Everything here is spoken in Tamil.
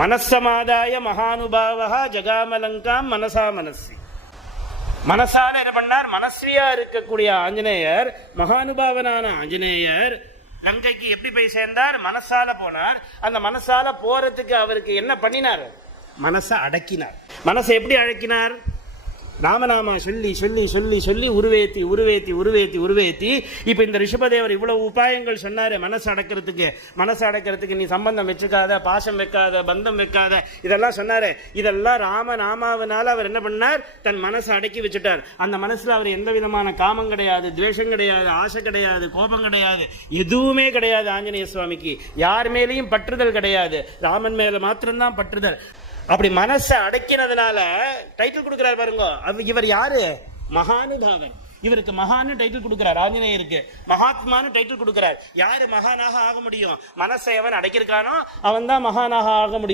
மனசமாதாய மகானுபாவா ஜகாமலங்காம் மனசா மனசி. மனசால என்ன பண்ணார்? மனஸ்வியா இருக்கக்கூடிய ஆஞ்சநேயர், மகானுபாவனான ஆஞ்சநேயர் லங்கைக்கு எப்படி போய் சேர்ந்தார்? மனசால போனார். அந்த மனசால போறதுக்கு அவருக்கு என்ன பண்ணினார்? மனசை அடக்கினார். மனசை எப்படி அடக்கினார்? ராமநாமா சொல்லி சொல்லி சொல்லி சொல்லி உருவேத்தி உருவேத்தி உருவேத்தி உருவேத்தி இப்ப இந்த ரிஷபதேவர் இவ்வளவு உபாயங்கள் சொன்னாரு மனசு அடக்கிறதுக்கு. மனசு அடக்கிறதுக்கு நீ சம்பந்தம் வச்சுக்காத, பாசம் வைக்காத, பந்தம் வைக்காத, இதெல்லாம் சொன்னாரு. இதெல்லாம் ராமநாமாவனால அவர் என்ன பண்ணார்? தன் மனசை அடக்கி வச்சுட்டார். அந்த மனசுல அவர் எந்த விதமான காமம் கிடையாது, துவேஷம் கிடையாது, ஆசை கிடையாது, கோபம் கிடையாது, எதுவுமே கிடையாது. ஆஞ்சநேய சுவாமிக்கு யார் மேலேயும் பற்றுதல் கிடையாது, ராமன் மேல மாத்திரம்தான் பற்றுதல். அப்படி மனசை அடக்கினதுனால டைட்டில் கொடுக்கிறார் பாருங்க. இவர் யாரு? மகானுபாவன். இவருக்கு மகான்னு டைட்டில் கொடுக்கிறார். ஆஞ்சநேயருக்கு மகாத்மான்னு டைட்டில் கொடுக்கிறார். யாரு மகானாக ஆக முடியும்? மனசை எவன் அடக்கியிருக்கானோ அவன் தான் மகானாக ஆக முடியும்.